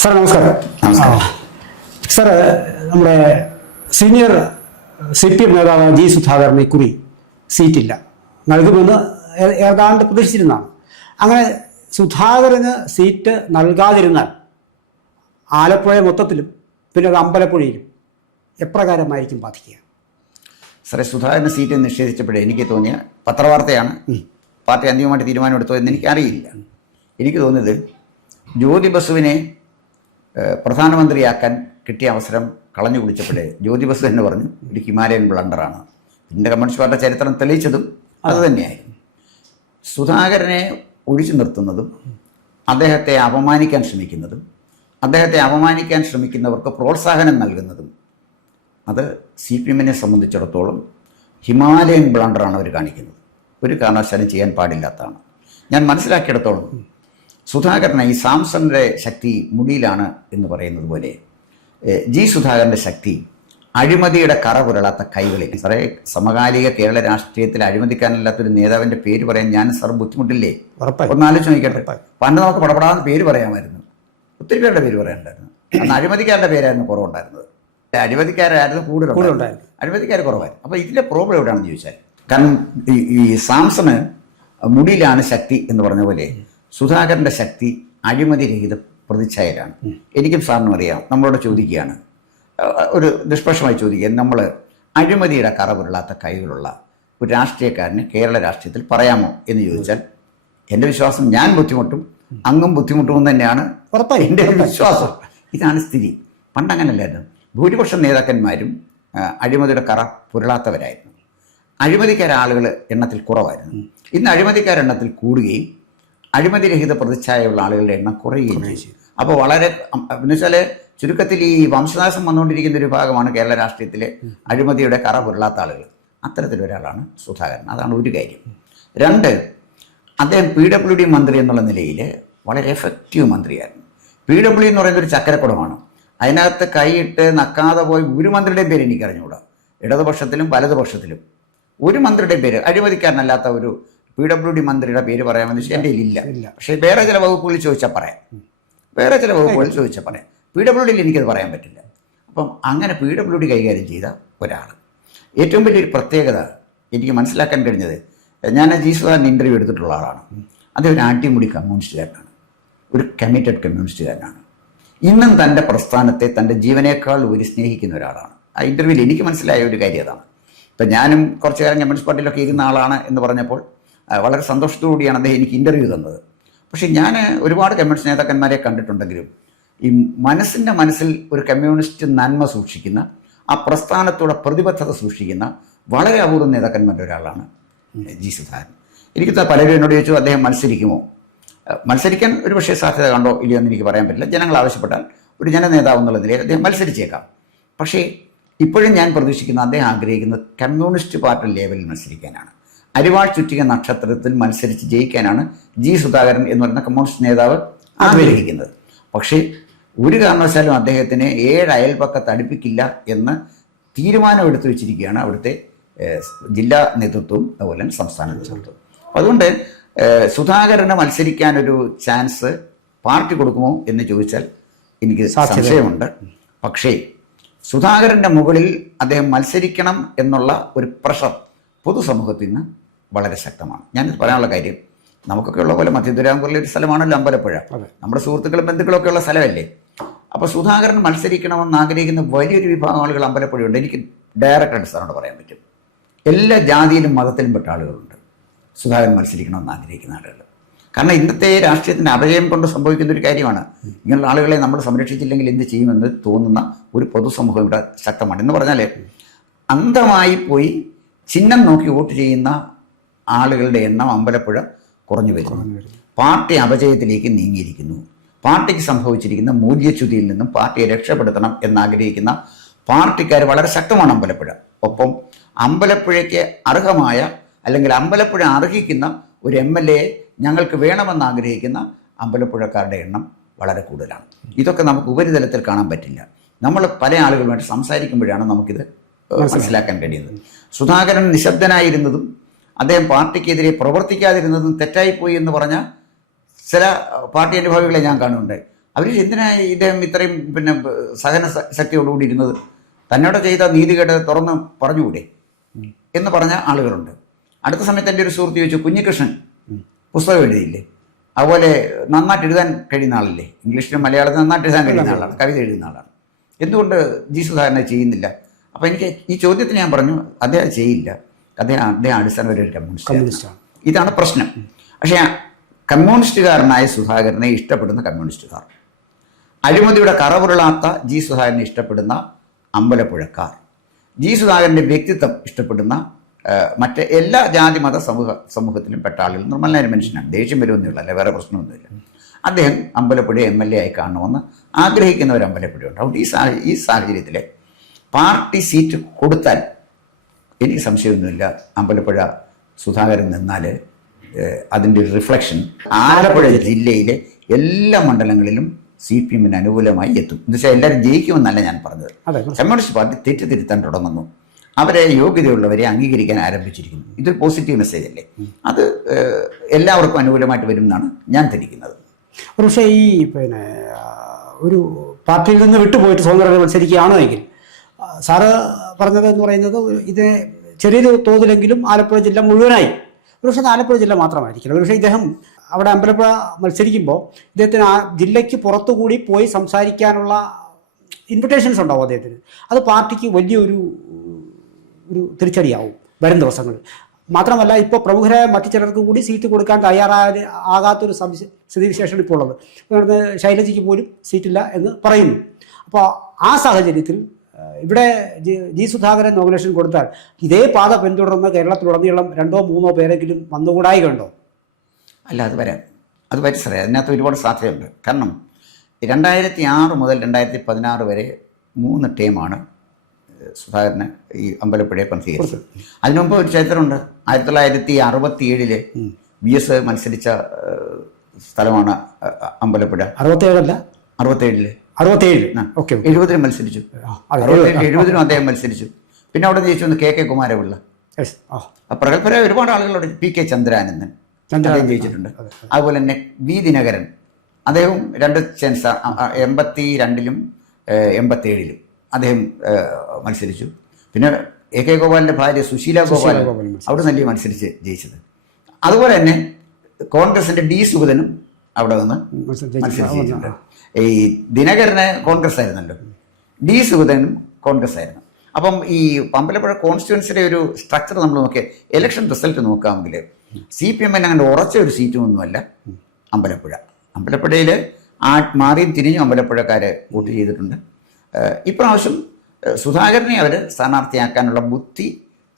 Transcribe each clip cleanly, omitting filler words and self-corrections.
Sir നമസ്കാരം. Sir, നമ്മുടെ senior CPM നേതാവ് ജി സുധാകരന് ഇക്കുറി സീറ്റില്ല, നൽകുമെന്ന് ഏതാണ്ട് പ്രതീക്ഷിച്ചിരുന്നതാണ്. അങ്ങനെ സുധാകരന് സീറ്റ് നൽകാതിരുന്നാൽ ആലപ്പുഴ മൊത്തത്തിലും പിന്നെ അത് അമ്പലപ്പുഴയിലും എപ്രകാരമായിരിക്കും ബാധിക്കുക? സാറേ, സുധാകരന് സീറ്റ് നിഷേധിച്ചപ്പോഴേ എനിക്ക് തോന്നിയ പത്രവാർത്തയാണ് പാർട്ടി അന്തിമമായിട്ട് തീരുമാനമെടുത്തോ എന്ന് എനിക്കറിയില്ല. എനിക്ക് തോന്നിയത് ജ്യോതി ബസുവിനെ പ്രധാനമന്ത്രിയാക്കാൻ കിട്ടിയ അവസരം കളഞ്ഞു കുടിച്ചപ്പോഴേ ജ്യോതി ബസു എന്ന് പറഞ്ഞു ഒരു ഹിമാലയൻ ബ്ലണ്ടറാണ്. പിന്നെ കമ്മ്യൂണിസ്റ്റ് പാർട്ടിയുടെ ചരിത്രം തെളിയിച്ചതും അതുതന്നെയായിരുന്നു. സുധാകരനെ ഒഴിച്ചു നിർത്തുന്നതും അദ്ദേഹത്തെ അപമാനിക്കാൻ ശ്രമിക്കുന്നവർക്ക് പ്രോത്സാഹനം നൽകുന്നതും അത് CPM-നെ സംബന്ധിച്ചിടത്തോളം ഹിമാലയൻ ബ്ലണ്ടറാണ് അവർ കാണിക്കുന്നത്. ഒരു കാരണവശാലും ചെയ്യാൻ പാടില്ലാത്തതാണ്. ഞാൻ മനസ്സിലാക്കിയിടത്തോളം സുധാകരനെ ഈ സാംസന്റെ ശക്തി മുടിയിലാണ് എന്ന് പറയുന്നത് പോലെ ജി സുധാകരൻ്റെ ശക്തി അഴിമതിയുടെ കറ പുരളാത്ത കൈകളിൽ. സാറേ, സമകാലിക കേരള രാഷ്ട്രീയത്തിൽ അഴിമതിക്കാനില്ലാത്തൊരു നേതാവിൻ്റെ പേര് പറയാൻ ഞാൻ സാർ ബുദ്ധിമുട്ടില്ലേ? ഒന്നാലോചിച്ച് നോക്കിക്കട്ടെ. പണ്ട് നമുക്ക് പടപടാന്ന് പേര് പറയാമായിരുന്നു, ഒത്തിരി പേരുടെ പേര് പറയാനുണ്ടായിരുന്നു. അന്ന് അഴിമതിക്കാരുടെ പേരായിരുന്നു കുറവുണ്ടായിരുന്നത്, അഴിമതിക്കാരായിരുന്നു കൂടുതലുണ്ടായിരുന്നു, അഴിമതിക്കാർ കുറവായിരുന്നു. അപ്പോൾ ഇതിൻ്റെ പ്രോബ്ലം എവിടെയാണെന്ന് ചോദിച്ചാൽ, കാരണം ഈ സാംസണ് മുടിയിലാണ് ശക്തി എന്ന് പറഞ്ഞ പോലെ സുധാകരൻ്റെ ശക്തി അഴിമതിരഹിത പ്രതിച്ഛായയിലാണ്. എനിക്കും സാറിനും അറിയാം. നമ്മളോട് ചോദിക്കുകയാണ്, ഒരു നിഷ്പക്ഷമായി ചോദിക്കുക, നമ്മൾ അഴിമതിയുടെ കറ പുരളാത്ത കൈകളുള്ള ഒരു രാഷ്ട്രീയക്കാരന് കേരള രാഷ്ട്രീയത്തിൽ പറയാമോ എന്ന് ചോദിച്ചാൽ എൻ്റെ വിശ്വാസം ഞാൻ ബുദ്ധിമുട്ടും അങ്ങും ബുദ്ധിമുട്ടുമെന്ന് തന്നെയാണ് എൻ്റെ വിശ്വാസം. ഇതാണ് സ്ഥിതി. പണ്ടങ്ങനല്ലായിരുന്നു. ഭൂരിപക്ഷം നേതാക്കന്മാരും അഴിമതിയുടെ കറ പുരളാത്തവരായിരുന്നു. അഴിമതിക്കാരാളുകൾ എണ്ണത്തിൽ കുറവായിരുന്നു. ഇന്ന് അഴിമതിക്കാരെണ്ണത്തിൽ കൂടുകയും അഴിമതിരഹിത പ്രതിച്ഛായയുള്ള ആളുകളുടെ എണ്ണം കുറയുകയും ചെയ്തു. അപ്പോൾ വളരെ എന്നുവെച്ചാൽ ചുരുക്കത്തിൽ ഈ വംശനാശം വന്നുകൊണ്ടിരിക്കുന്ന ഒരു ഭാഗമാണ് കേരള രാഷ്ട്രീയത്തിലെ അഴിമതിയുടെ കറ പുരളാത്ത ആളുകൾ. അത്തരത്തിലൊരാളാണ് സുധാകരൻ. അതാണ് ഒരു കാര്യം. രണ്ട്, അദ്ദേഹം PWD മന്ത്രി എന്നുള്ള നിലയിൽ വളരെ എഫക്റ്റീവ് മന്ത്രിയായിരുന്നു. PWD എന്ന് പറയുന്നത് ഒരു ചക്കരക്കുടമാണ്. അതിനകത്ത് കൈയിട്ട് നക്കാതെ പോയി ഒരു മന്ത്രിയുടെയും പേര് എനിക്കറിഞ്ഞുകൂടാ. ഇടതുപക്ഷത്തിലും വലതുപക്ഷത്തിലും ഒരു മന്ത്രിയുടെയും പേര്, അഴിമതിക്കാരനല്ലാത്ത ഒരു PWD മന്ത്രിയുടെ പേര് പറയാമെന്ന് വെച്ചാൽ എൻ്റെ ഇല്ല. പക്ഷേ വേറെ ചില വകുപ്പുകളിൽ ചോദിച്ചാൽ പറയാം. PWD എനിക്കത് പറയാൻ പറ്റില്ല. അപ്പം അങ്ങനെ PWD കൈകാര്യം ചെയ്ത ഒരാൾ. ഏറ്റവും വലിയൊരു പ്രത്യേകത എനിക്ക് മനസ്സിലാക്കാൻ കഴിഞ്ഞത്, ഞാൻ ജി സുധാകരൻ ഇൻ്റർവ്യൂ എടുത്തിട്ടുള്ള ആളാണ്. അദ്ദേഹം ഒരു അടിമുടി കമ്മ്യൂണിസ്റ്റുകാരനാണ്, ഒരു കമ്മിറ്റഡ് കമ്മ്യൂണിസ്റ്റുകാരനാണ്. ഇന്നും തൻ്റെ പ്രസ്ഥാനത്തെ തൻ്റെ ജീവനേക്കാൾ ഒരു സ്നേഹിക്കുന്ന ഒരാളാണ്. ആ ഇൻ്റർവ്യൂവിൽ എനിക്ക് മനസ്സിലായ ഒരു കാര്യം അതാണ്. ഇപ്പം ഞാനും കുറച്ചു കാലം കമ്മ്യൂണിസ്റ്റ് പാർട്ടിയിലൊക്കെ ഇരുന്ന ആളാണ് എന്ന് പറഞ്ഞപ്പോൾ വളരെ സന്തോഷത്തോടുകൂടിയാണ് അദ്ദേഹം എനിക്ക് ഇൻ്റർവ്യൂ തന്നത്. പക്ഷേ ഞാൻ ഒരുപാട് കമ്മ്യൂണിസ്റ്റ് നേതാക്കന്മാരെ കണ്ടിട്ടുണ്ടെങ്കിലും ഈ മനസ്സിൽ ഒരു കമ്മ്യൂണിസ്റ്റ് നന്മ സൂക്ഷിക്കുന്ന, ആ പ്രസ്ഥാനത്തോടെ പ്രതിബദ്ധത സൂക്ഷിക്കുന്ന വളരെ അപൂർവ നേതാക്കന്മാരുടെ ഒരാളാണ് ജി സുധാകരൻ. എനിക്ക് പലരും എന്നോട് ചോദിച്ചു, അദ്ദേഹം മത്സരിക്കാൻ ഒരു പക്ഷേ സാധ്യത കണ്ടോ ഇല്ലയോ എന്ന് എനിക്ക് പറയാൻ പറ്റില്ല. ജനങ്ങൾ ആവശ്യപ്പെട്ടാൽ ഒരു ജനനേതാവ് എന്നുള്ള നിലയിൽ അദ്ദേഹം മത്സരിച്ചേക്കാം. പക്ഷേ ഇപ്പോഴും ഞാൻ പ്രതീക്ഷിക്കുന്ന, അദ്ദേഹം ആഗ്രഹിക്കുന്നത് കമ്മ്യൂണിസ്റ്റ് പാർട്ടി ലെവലിൽ മത്സരിക്കാനാണ്. അരിവാൾ ചുറ്റിക നക്ഷത്രത്തിൽ മത്സരിച്ച് ജയിക്കാനാണ് ജി സുധാകരൻ എന്ന് പറയുന്ന കമ്മ്യൂണിസ്റ്റ് നേതാവ് ആഗ്രഹിക്കുന്നത്. പക്ഷേ ഒരു കാരണവശാലും അദ്ദേഹത്തിന് 7 അയൽപക്കത്ത് അടുപ്പിക്കില്ല എന്ന് തീരുമാനമെടുത്തു വെച്ചിരിക്കുകയാണ് അവിടുത്തെ ജില്ലാ നേതൃത്വവും അതുപോലെ സംസ്ഥാന നേതൃത്വവും. അതുകൊണ്ട് സുധാകരന് മത്സരിക്കാനൊരു ചാൻസ് പാർട്ടി കൊടുക്കുമോ എന്ന് ചോദിച്ചാൽ എനിക്ക് സംശയമുണ്ട്. പക്ഷേ സുധാകരൻ്റെ മുകളിൽ അദ്ദേഹം മത്സരിക്കണം എന്നുള്ള ഒരു പ്രഷർ പൊതുസമൂഹത്തിൽ നിന്ന് വളരെ ശക്തമാണ്. ഞാനിത് പറയാനുള്ള കാര്യം, നമുക്കൊക്കെ ഉള്ള പോലെ മധ്യ തിരുവിതാംകൂറിലെ ഒരു സ്ഥലമാണല്ലോ അമ്പലപ്പുഴ. നമ്മുടെ സുഹൃത്തുക്കളും ബന്ധുക്കളൊക്കെ ഉള്ള സ്ഥലമല്ലേ. അപ്പോൾ സുധാകരൻ മത്സരിക്കണമെന്ന് ആഗ്രഹിക്കുന്ന വലിയൊരു വിഭാഗം ആളുകൾ അമ്പലപ്പുഴയുണ്ട്. എനിക്ക് ഡയറക്റ്റായിട്ട് സാറിനോട് പറയാൻ പറ്റും. എല്ലാ ജാതിയിലും മതത്തിലും പെട്ട ആളുകളുണ്ട് സുധാകരൻ മത്സരിക്കണമെന്ന് ആഗ്രഹിക്കുന്ന ആളുകൾ. കാരണം ഇന്നത്തെ രാഷ്ട്രീയത്തിൻ്റെ അപജയം കൊണ്ട് സംഭവിക്കുന്ന ഒരു കാര്യമാണ്. ഇങ്ങനെയുള്ള ആളുകളെ നമ്മൾ സംരക്ഷിച്ചില്ലെങ്കിൽ എന്ത് ചെയ്യുമെന്ന് തോന്നുന്ന ഒരു പൊതുസമൂഹം ഇവിടെ ശക്തമാണ്. എന്ന് പറഞ്ഞാൽ അന്ധമായി പോയി ചിഹ്നം നോക്കി വോട്ട് ചെയ്യുന്ന ആളുകളുടെ എണ്ണം അമ്പലപ്പുഴ കുറഞ്ഞു വരുന്നു. പാർട്ടി അപജയത്തിലേക്ക് നീങ്ങിയിരിക്കുന്നു. പാർട്ടിക്ക് സംഭവിച്ചിരിക്കുന്ന മൂല്യച്യുതിയിൽ നിന്നും പാർട്ടിയെ രക്ഷപ്പെടുത്തണം എന്നാഗ്രഹിക്കുന്ന പാർട്ടിക്കാർ വളരെ ശക്തമാണ് അമ്പലപ്പുഴ. ഒപ്പം അമ്പലപ്പുഴയ്ക്ക് അർഹമായ, അല്ലെങ്കിൽ അമ്പലപ്പുഴ അർഹിക്കുന്ന ഒരു MLA ഞങ്ങൾക്ക് വേണമെന്ന് ആഗ്രഹിക്കുന്ന അമ്പലപ്പുഴക്കാരുടെ എണ്ണം വളരെ കൂടുതലാണ്. ഇതൊക്കെ നമുക്ക് ഉപരിതലത്തിൽ കാണാൻ പറ്റില്ല. നമ്മൾ പല ആളുകളുമായിട്ട് സംസാരിക്കുമ്പോഴാണ് നമുക്കിത് മനസ്സിലാക്കാൻ കഴിയുന്നത്. സുധാകരൻ നിശബ്ദനായിരുന്നതും അദ്ദേഹം പാർട്ടിക്കെതിരെ പ്രവർത്തിക്കാതിരുന്നതും തെറ്റായിപ്പോയി എന്ന് പറഞ്ഞ ചില പാർട്ടി അനുഭാവികളെ ഞാൻ കാണുന്നുണ്ട്. അവർ എന്തിനാണ് ഇദ്ദേഹം ഇത്രയും പിന്നെ സഹന ശക്തിയോടുകൂടി ഇരുന്നത്? തന്നോട് ചെയ്ത നീതികേട് തുറന്ന് പറഞ്ഞുകൂടെ എന്ന് പറഞ്ഞ ആളുകളുണ്ട്. അടുത്ത സമയത്ത് എൻ്റെ ഒരു സുഹൃത്ത് ചോദിച്ചു, കുഞ്ഞികൃഷ്ണൻ പുസ്തകം എഴുതിയില്ലേ? അതുപോലെ നന്നായിട്ട് എഴുതാൻ കഴിയുന്ന ആളല്ലേ, ഇംഗ്ലീഷിലും മലയാളത്തിൽ നന്നായിട്ട് എഴുതാൻ കഴിയുന്ന ആളാണ്, കവിത എഴുതുന്ന ആളാണ്, എന്തുകൊണ്ട് ജി സുധാകരനെ ചെയ്യുന്നില്ല? അപ്പോൾ എനിക്ക് ഈ ചോദ്യത്തിന് ഞാൻ പറഞ്ഞു, അദ്ദേഹം ചെയ്യില്ല, അദ്ദേഹം അടിസ്ഥാനപരമായ കമ്മ്യൂണിസ്റ്റാണ്. ഇതാണ് പ്രശ്നം. പക്ഷേ കമ്മ്യൂണിസ്റ്റുകാരനായ സുധാകരനെ ഇഷ്ടപ്പെടുന്ന കമ്മ്യൂണിസ്റ്റുകാർ, അഴിമതിയുടെ കറപുരളാത്ത ജി സുധാകരനെ ഇഷ്ടപ്പെടുന്ന അമ്പലപ്പുഴക്കാർ, ജി സുധാകരൻ്റെ വ്യക്തിത്വം ഇഷ്ടപ്പെടുന്ന മറ്റ് എല്ലാ ജാതി മത സമൂഹത്തിലും പെട്ട ആളുകൾ, നിർമ്മലനായ മനുഷ്യനാണ്, ദേഷ്യം വരുമെന്നുള്ള അല്ലെ, വേറെ പ്രശ്നമൊന്നുമില്ല. അദ്ദേഹം അമ്പലപ്പുഴ MLA ആയി കാണണമെന്ന് ആഗ്രഹിക്കുന്ന ഒരു അമ്പലപ്പുഴയുണ്ട്. അതുകൊണ്ട് ഈ സാഹചര്യത്തിൽ പാർട്ടി സീറ്റ് കൊടുത്താൽ എനിക്ക് സംശയമൊന്നുമില്ല, അമ്പലപ്പുഴ സുധാകരൻ നിന്നാൽ അതിൻ്റെ ഒരു റിഫ്ലക്ഷൻ ആലപ്പുഴ ജില്ലയിലെ എല്ലാ മണ്ഡലങ്ങളിലും CPM-ന് അനുകൂലമായി എത്തും. എന്ന് വെച്ചാൽ എല്ലാവരും ജയിക്കുമെന്നല്ല ഞാൻ പറഞ്ഞത്. കമ്മ്യൂണിസ്റ്റ് പാർട്ടി തെറ്റിദ്ധരുത്താൻ തുടങ്ങുന്നു, അവരെ യോഗ്യതയുള്ളവരെ അംഗീകരിക്കാൻ ആരംഭിച്ചിരിക്കുന്നു. ഇതൊരു പോസിറ്റീവ് മെസ്സേജ് അല്ലേ? അത് എല്ലാവർക്കും അനുകൂലമായിട്ട് വരും എന്നാണ് ഞാൻ ധരിക്കുന്നത്. പക്ഷേ ഈ പിന്നെ ഒരു പാർട്ടിയിൽ നിന്ന് വിട്ടുപോയിട്ട് സ്വതന്ത്രമായി മത്സരിക്കുകയാണോ എങ്കിൽ സാറ് പറഞ്ഞത് എന്ന് പറയുന്നത് ഇത് ചെറിയൊരു തോതിലെങ്കിലും ആലപ്പുഴ ജില്ല മുഴുവനായി, പക്ഷേ അത് ആലപ്പുഴ ജില്ല മാത്രമായിരിക്കണം. പക്ഷേ ഇദ്ദേഹം അവിടെ അമ്പലപ്പുഴ മത്സരിക്കുമ്പോൾ ഇദ്ദേഹത്തിന് ആ ജില്ലയ്ക്ക് പുറത്തുകൂടി പോയി സംസാരിക്കാനുള്ള ഇൻവിറ്റേഷൻസ് ഉണ്ടാവും അദ്ദേഹത്തിന്. അത് പാർട്ടിക്ക് വലിയൊരു തിരിച്ചടിയാവും വരും ദിവസങ്ങളിൽ. മാത്രമല്ല, ഇപ്പോൾ പ്രമുഖരായ മറ്റു ചിലർക്ക് കൂടി സീറ്റ് കൊടുക്കാൻ ആകാത്തൊരു സ്ഥിതിവിശേഷം ഇപ്പോൾ ഉള്ളത്. ശൈലജയ്ക്ക് പോലും സീറ്റില്ല എന്ന് പറയുന്നു. അപ്പോൾ ആ സാഹചര്യത്തിൽ ഇവിടെ ജി സുധാകരൻ നോമിനേഷൻ കൊടുത്താൽ ഇതേ പാത പിന്തുടർന്ന് കേരളത്തിലുടനീളം 2-3 പേരെങ്കിലും വന്നുകൂടായി കണ്ടോ? അല്ല, അത് വരും സാറേ. അതിനകത്ത് ഒരുപാട് സാധ്യതയുണ്ട്. കാരണം 2006 മുതൽ 2016 വരെ 3 ടേമാണ് സുധാകരന് ഈ അമ്പലപ്പുഴയെ പ്രതികരിച്ചത്. അതിനു മുമ്പ് ഒരു ചരിത്രമുണ്ട്. 1967 VS മത്സരിച്ച സ്ഥലമാണ് അമ്പലപ്പുഴ. 67 70 മത്സരിച്ചു. 70 അദ്ദേഹം മത്സരിച്ചു. പിന്നെ അവിടെ ജയിച്ചു വന്ന് KK കുമാരപിള്ള. പ്രഗത്ഭരായ ഒരുപാട് ആളുകളുണ്ട്. PK ചന്ദ്രാനന്ദൻ അദ്ദേഹം ജയിച്ചിട്ടുണ്ട്. അതുപോലെ തന്നെ V ദിനകരൻ, അദ്ദേഹവും 2 ചാൻസ് 82-ലും 87-ലും അദ്ദേഹം മത്സരിച്ചു. പിന്നെ AK ഗോപാലിൻ്റെ ഭാര്യ സുശീല ഗോപാൽ അവിടെ നല്ല മത്സരിച്ച് ജയിച്ചത്. അതുപോലെ തന്നെ കോൺഗ്രസിൻ്റെ D സുഗതനും അവിടെ നിന്ന് മത്സരിച്ചിട്ടുണ്ട്. ഈ ദിനകരന് കോൺഗ്രസ് ആയിരുന്നല്ലോ, D സുഗതനും കോൺഗ്രസ് ആയിരുന്നു. അപ്പം ഈ അമ്പലപ്പുഴ കോൺസ്റ്റിറ്റ്യുവൻസിയുടെ ഒരു സ്ട്രക്ചർ നമ്മൾ നോക്കിയാൽ ഇലക്ഷൻ റിസൾട്ട് നോക്കാമെങ്കിൽ CPM-ന് അങ്ങനെ ഉറച്ച ഒരു സീറ്റുമൊന്നുമല്ല അമ്പലപ്പുഴയിൽ മാറിയും തിരിഞ്ഞും അമ്പലപ്പുഴക്കാർ വോട്ട് ചെയ്തിട്ടുണ്ട്. ഇപ്രാവശ്യം സുധാകരനെ അവർ സ്ഥാനാർത്ഥിയാക്കാനുള്ള ബുദ്ധി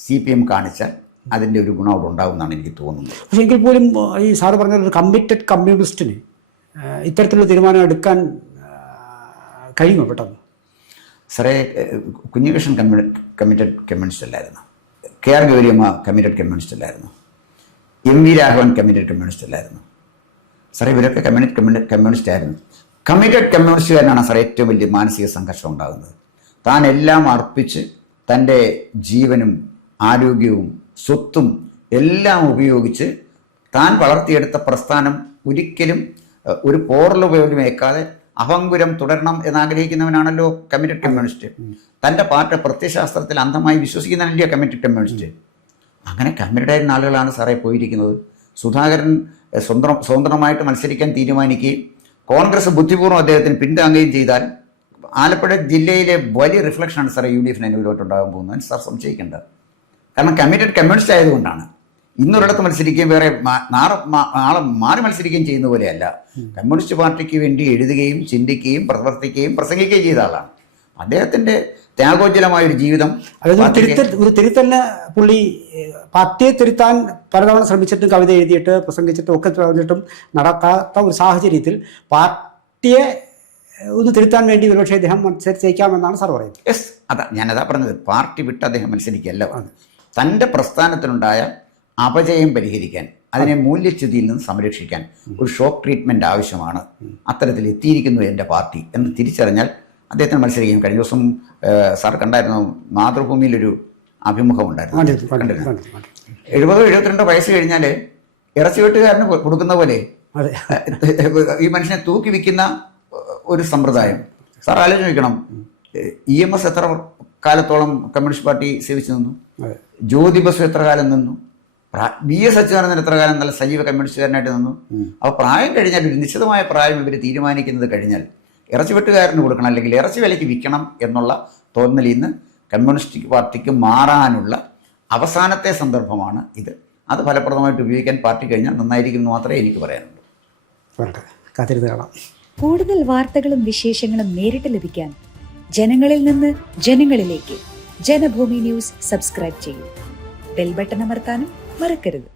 CPM കാണിച്ചാൽ അതിൻ്റെ ഒരു ഗുണം അവിടെ ഉണ്ടാകുമെന്നാണ് എനിക്ക് തോന്നുന്നത്. പക്ഷേ എങ്കിൽ പോലും ഈ സാറ് പറഞ്ഞ ഒരു കമ്മിറ്റഡ് കമ്മ്യൂണിസ്റ്റിന് ഇത്തരത്തിലുള്ള തീരുമാനം എടുക്കാൻ കഴിയുമോ പെട്ടെന്ന്? സാറേ, കുഞ്ഞികൃഷ്ണൻ കമ്മിറ്റഡ് കമ്മ്യൂണിസ്റ്റ് അല്ലായിരുന്നു, KR ഗൗരിയമ്മ കമ്മിറ്റഡ് കമ്മ്യൂണിസ്റ്റ് അല്ലായിരുന്നു, MV രാഘവൻ കമ്മിറ്റഡ് കമ്മ്യൂണിസ്റ്റ് അല്ലായിരുന്നു. സാറേ, ഇവരൊക്കെ കമ്മ്യൂണിസ്റ്റ് ആയിരുന്നു. കമ്മിറ്റഡ് കമ്മ്യൂണിസ്റ്റുകാരനാണ് സാറേ ഏറ്റവും വലിയ മാനസിക സംഘർഷം ഉണ്ടാകുന്നത്. താൻ എല്ലാം അർപ്പിച്ച് തൻ്റെ ജീവനും ആരോഗ്യവും സ്വത്തും എല്ലാം ഉപയോഗിച്ച് താൻ വളർത്തിയെടുത്ത പ്രസ്ഥാനം ഒരിക്കലും ഒരു പോറൽ പോലും ഏൽക്കാതെ അഭംഗുരം തുടരണം എന്നാഗ്രഹിക്കുന്നവനാണല്ലോ കമ്മിറ്റഡ് കമ്മ്യൂണിസ്റ്റ്. തൻ്റെ പാർട്ടി പ്രത്യയശാസ്ത്രത്തിൽ അന്ധമായി വിശ്വസിക്കുന്നതല്ലേ കമ്മിറ്റഡ് കമ്മ്യൂണിസ്റ്റ്. അങ്ങനെ കമ്മിറ്റഡ് ആയിരുന്ന ആളുകളാണ് സാറേ പോയിരിക്കുന്നത്. സുധാകരൻ സ്വതന്ത്രമായിട്ട് മത്സരിക്കാൻ തീരുമാനിക്കുകയും കോൺഗ്രസ് ബുദ്ധിപൂർവ്വം അദ്ദേഹത്തിന് പിന്താങ്ങുകയും ചെയ്താൽ ആലപ്പുഴ ജില്ലയിലെ വലിയ റിഫ്ലക്ഷനാണ് സാറേ UDF-ന് അനുകൂലമായിട്ടുണ്ടാകാൻ പോകുന്നത്. സാർ സംശയിക്കേണ്ട. കാരണം കമ്മിറ്റഡ് കമ്മ്യൂണിസ്റ്റ് ആയതുകൊണ്ടാണ്. ഇന്നൊരിടത്ത് മത്സരിക്കുകയും വേറെ നാളെ മാറി മത്സരിക്കുകയും ചെയ്യുന്ന പോലെയല്ല. കമ്മ്യൂണിസ്റ്റ് പാർട്ടിക്ക് വേണ്ടി എഴുതുകയും ചിന്തിക്കുകയും പ്രവർത്തിക്കുകയും പ്രസംഗിക്കുകയും ചെയ്ത ആളാണ്. അദ്ദേഹത്തിൻ്റെ ത്യാഗോജ്വലമായൊരു ജീവിതം. ഒരു തിരുത്തലിന് പുള്ളി പാർട്ടിയെ തിരുത്താൻ പലതവണ ശ്രമിച്ചിട്ടും കവിത എഴുതിയിട്ട് പ്രസംഗിച്ചിട്ടും ഒക്കെ പറഞ്ഞിട്ടും നടക്കാത്ത ഒരു സാഹചര്യത്തിൽ പാർട്ടിയെ ഒന്ന് തിരുത്താൻ വേണ്ടി ഒരുപക്ഷെ അദ്ദേഹം മത്സരിച്ചേക്കാമെന്നാണ് സാർ പറയുന്നത്. യെസ്, ഞാനതാ പറഞ്ഞത്. പാർട്ടി വിട്ട് അദ്ദേഹം മത്സരിക്കുകയല്ല. തൻ്റെ പ്രസ്ഥാനത്തിനുണ്ടായ അപജയം പരിഹരിക്കാൻ, അതിനെ മൂല്യച്യുതിയിൽ നിന്ന് സംരക്ഷിക്കാൻ ഒരു ഷോക്ക് ട്രീറ്റ്മെൻറ്റ് ആവശ്യമാണ്. അത്തരത്തിൽ എത്തിയിരിക്കുന്നു എൻ്റെ പാർട്ടി എന്ന് തിരിച്ചറിഞ്ഞാൽ അദ്ദേഹത്തിന് മത്സരിക്കാൻ. കഴിഞ്ഞ ദിവസം സാർ കണ്ടായിരുന്നു, മാതൃഭൂമിയിലൊരു അഭിമുഖം ഉണ്ടായിരുന്നു. 70-72 വയസ്സ് കഴിഞ്ഞാൽ ഇറച്ചി വെട്ടുകാരന് കൊടുക്കുന്ന പോലെ ഈ മനുഷ്യനെ തൂക്കി വിൽക്കുന്ന ഒരു സമ്പ്രദായം. സാർ ആലോചിച്ച് നോക്കണം, EMS എത്ര കാലത്തോളം കമ്മ്യൂണിസ്റ്റ് പാർട്ടി സേവിച്ചു നിന്നു, ജ്യോതി ബസു എത്ര കാലം നിന്നു, VS അച്യുതാനന്ദൻ എത്ര കാലം നല്ല സജീവ കമ്മ്യൂണിസ്റ്റുകാരനായിട്ട് നിന്നു. അപ്പോൾ പ്രായം കഴിഞ്ഞാൽ ഒരു നിശ്ചിതമായ പ്രായം ഇവർ തീരുമാനിക്കുന്നത് കഴിഞ്ഞാൽ ഇറച്ചി വെട്ടുകാരന് കൊടുക്കണം അല്ലെങ്കിൽ ഇറച്ചി വിലയ്ക്ക് വിൽക്കണം എന്നുള്ള തോന്നലിൽ നിന്ന് കമ്മ്യൂണിസ്റ്റ് പാർട്ടിക്ക് മാറാനുള്ള അവസാനത്തെ സന്ദർഭമാണ് ഇത്. അത് ഫലപ്രദമായിട്ട് ഉപയോഗിക്കാൻ പാർട്ടി കഴിഞ്ഞാൽ നന്നായിരിക്കും എന്ന് മാത്രമേ എനിക്ക് പറയാനുള്ളൂ. കാത്തിരുന്ന് കാണാം. കൂടുതൽ വാർത്തകളും വിശേഷങ്ങളും നേരിട്ട് ലഭിക്കാൻ ജനങ്ങളിൽ നിന്ന് ജനങ്ങളിലേക്ക് ജനഭൂമി ന്യൂസ് സബ്സ്ക്രൈബ് ചെയ്യൂ. ബെൽ ബട്ടൺ അമർത്താനും മറക്കരുത്.